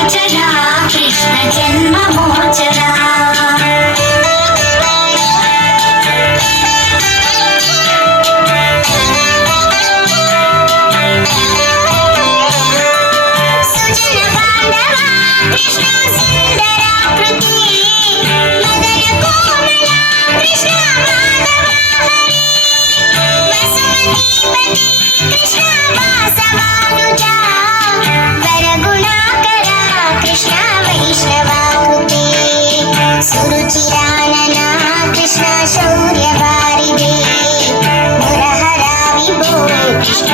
गोचरा कृष्ण जन्म मोचरा सुजन बांधवा कृष्ण सुंदराकृति मदन कोमला कृष्ण माधवा हरि वसुमतीपति कृष्ण वासवानुजा वरगुणाकरा कृष्ण वैष्णवाकृते सुरुचिरानना कृष्ण शौर्यवारिधे मुरहरा विभो कृष्ण